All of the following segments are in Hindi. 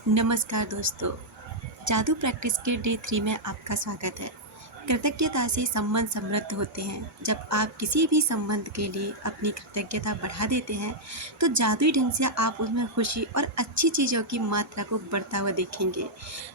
नमस्कार दोस्तों। जादू प्रैक्टिस के डे 3 में आपका स्वागत है। कृतज्ञता से संबंध समृद्ध होते हैं। जब आप किसी भी संबंध के लिए अपनी कृतज्ञता बढ़ा देते हैं, तो जादुई ढंग से आप उसमें खुशी और अच्छी चीज़ों की मात्रा को बढ़ता हुआ देखेंगे।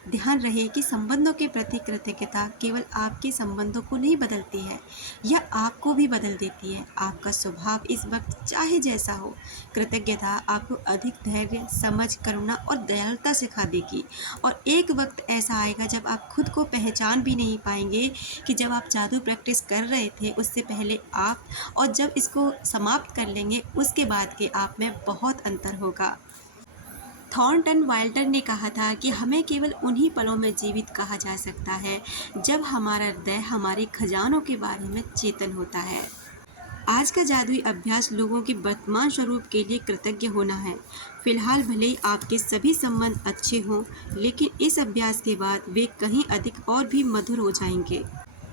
ध्यान रहे कि संबंधों के प्रति कृतज्ञता केवल आपके संबंधों को नहीं बदलती है, यह आपको भी बदल देती है। आपका स्वभाव इस वक्त चाहे जैसा हो, कृतज्ञता आपको अधिक धैर्य, समझ, करुणा और दयालुता सिखा देगी। और एक वक्त ऐसा आएगा जब आप खुद को पहचान भी नहीं पाएंगे कि जब आप जादू प्रैक्टिस कर रहे थे उससे पहले आप, और जब इसको समाप्त कर लेंगे उसके बाद के आप में बहुत अंतर होगा। थॉर्नटन वाइल्टर ने कहा था कि हमें केवल उन्हीं पलों में जीवित कहा जा सकता है जब हमारा हृदय हमारे खजानों के बारे में चेतन होता है। आज का जादुई अभ्यास लोगों के वर्तमान स्वरूप के लिए कृतज्ञ होना है। फिलहाल भले ही आपके सभी संबंध अच्छे हों, लेकिन इस अभ्यास के बाद वे कहीं अधिक और भी मधुर हो जाएंगे।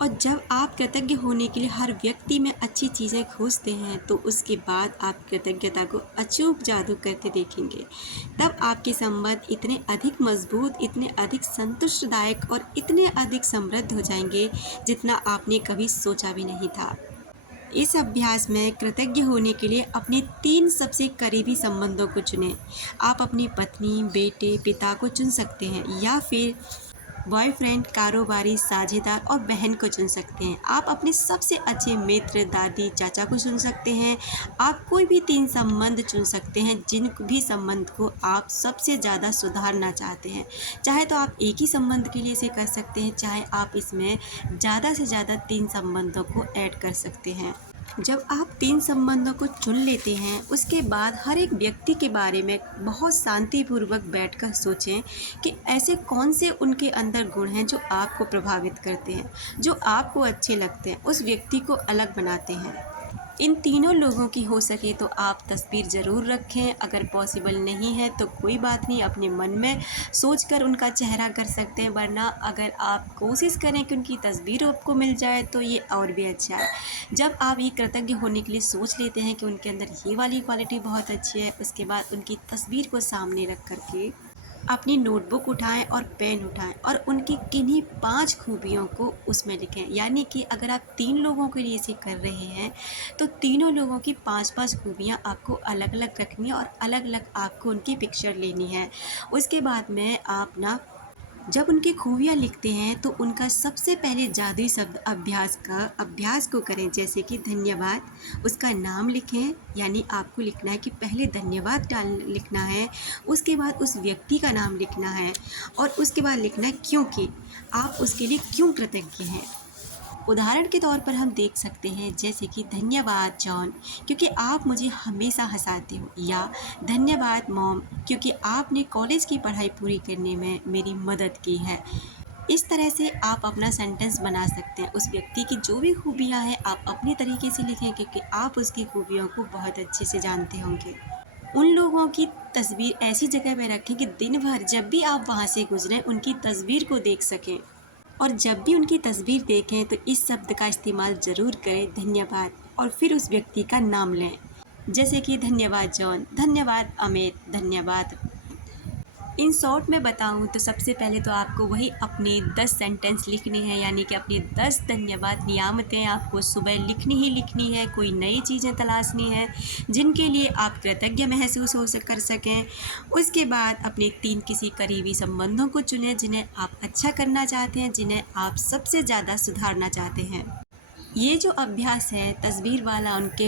और जब आप कृतज्ञ होने के लिए हर व्यक्ति में अच्छी चीज़ें खोजते हैं, तो उसके बाद आप कृतज्ञता को अचूक जादू करते देखेंगे। तब आपके संबंध इतने अधिक मजबूत, इतने अधिक संतुष्टदायक और इतने अधिक समृद्ध हो जाएंगे जितना आपने कभी सोचा भी नहीं था। इस अभ्यास में कृतज्ञ होने के लिए अपने 3 सबसे करीबी संबंधों को चुनें। आप अपनी पत्नी, बेटे, पिता को चुन सकते हैं, या फिर बॉयफ्रेंड, कारोबारी साझेदार और बहन को चुन सकते हैं। आप अपने सबसे अच्छे मित्र, दादी, चाचा को चुन सकते हैं। आप कोई भी 3 संबंध चुन सकते हैं जिन भी संबंध को आप सबसे ज़्यादा सुधारना चाहते हैं। चाहे तो आप एक ही संबंध के लिए इसे कर सकते हैं, चाहे आप इसमें ज़्यादा से ज़्यादा 3 संबंधों को ऐड कर सकते हैं। जब आप 3 संबंधों को चुन लेते हैं, उसके बाद हर एक व्यक्ति के बारे में बहुत शांतिपूर्वक बैठकर सोचें कि ऐसे कौन से उनके अंदर गुण हैं जो आपको प्रभावित करते हैं, जो आपको अच्छे लगते हैं, उस व्यक्ति को अलग बनाते हैं। इन तीनों लोगों की हो सके तो आप तस्वीर ज़रूर रखें। अगर पॉसिबल नहीं है तो कोई बात नहीं, अपने मन में सोचकर उनका चेहरा कर सकते हैं, वरना अगर आप कोशिश करें कि उनकी तस्वीर आपको मिल जाए तो ये और भी अच्छा है। जब आप ये कृतज्ञ होने के लिए सोच लेते हैं कि उनके अंदर ये वाली क्वालिटी बहुत अच्छी है, उसके बाद उनकी तस्वीर को सामने रख कर के अपनी नोटबुक उठाएं और पेन उठाएं और उनकी किन्हीं 5 खूबियों को उसमें लिखें। यानी कि अगर आप 3 लोगों के लिए इसे कर रहे हैं, तो तीनों लोगों की 5-5 खूबियाँ आपको अलग अलग रखनी है और अलग अलग आपको उनकी पिक्चर लेनी है। उसके बाद में आप ना, जब उनकी खूबियाँ लिखते हैं तो उनका सबसे पहले जादुई शब्द अभ्यास को करें, जैसे कि धन्यवाद। उसका नाम लिखें, यानी आपको लिखना है कि पहले धन्यवाद लिखना है, उसके बाद उस व्यक्ति का नाम लिखना है और उसके बाद लिखना है क्योंकि आप उसके लिए क्यों कृतज्ञ हैं। उदाहरण के तौर पर हम देख सकते हैं, जैसे कि धन्यवाद जॉन, क्योंकि आप मुझे हमेशा हंसाते हो, या धन्यवाद मॉम, क्योंकि आपने कॉलेज की पढ़ाई पूरी करने में मेरी मदद की है। इस तरह से आप अपना सेंटेंस बना सकते हैं। उस व्यक्ति की जो भी खूबियाँ हैं आप अपने तरीके से लिखें, क्योंकि आप उसकी खूबियों को बहुत अच्छे से जानते होंगे। उन लोगों की तस्वीर ऐसी जगह पे रखें कि दिन भर जब भी आप वहाँ से गुजरें उनकी तस्वीर को देख सकें, और जब भी उनकी तस्वीर देखें तो इस शब्द का इस्तेमाल ज़रूर करें, धन्यवाद, और फिर उस व्यक्ति का नाम लें, जैसे कि धन्यवाद जॉन, धन्यवाद अमित, धन्यवाद। इन शॉर्ट में बताऊं तो सबसे पहले तो आपको वही अपने 10 सेंटेंस लिखने हैं, यानी कि अपनी 10 धन्यवाद नियामतें आपको सुबह लिखनी ही लिखनी है। कोई नई चीज़ें तलाशनी है जिनके लिए आप कृतज्ञ महसूस कर सकें। उसके बाद अपने 3 किसी करीबी संबंधों को चुनें जिन्हें आप अच्छा करना चाहते हैं, जिन्हें आप सबसे ज़्यादा सुधारना चाहते हैं। ये जो अभ्यास है तस्वीर वाला, उनके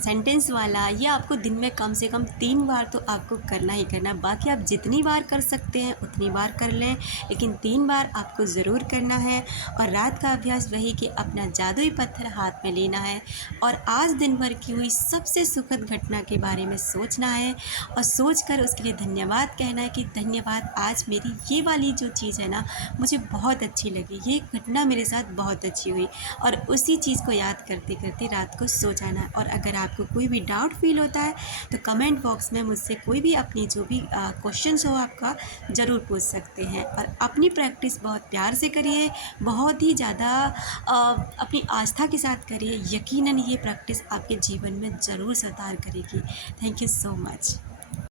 सेंटेंस वाला, ये आपको दिन में कम से कम 3 बार तो आपको करना ही करना। बाकी आप जितनी बार कर सकते हैं उतनी बार कर लें, लेकिन 3 बार आपको ज़रूर करना है। और रात का अभ्यास वही कि अपना जादुई पत्थर हाथ में लेना है और आज दिन भर की हुई सबसे सुखद घटना के बारे में सोचना है, और सोच कर उसके लिए धन्यवाद कहना है कि धन्यवाद, आज मेरी ये वाली जो चीज़ है ना मुझे बहुत अच्छी लगी, ये घटना मेरे साथ बहुत अच्छी हुई। और उसी चीज़ को याद करते करते रात को सो जाना। और अगर आपको कोई भी डाउट फील होता है तो कमेंट बॉक्स में मुझसे कोई भी अपनी जो भी क्वेश्चंस हो आपका ज़रूर पूछ सकते हैं। और अपनी प्रैक्टिस बहुत प्यार से करिए, बहुत ही ज़्यादा अपनी आस्था के साथ करिए। यकीनन ये प्रैक्टिस आपके जीवन में ज़रूर सुधार करेगी। Thank you so much.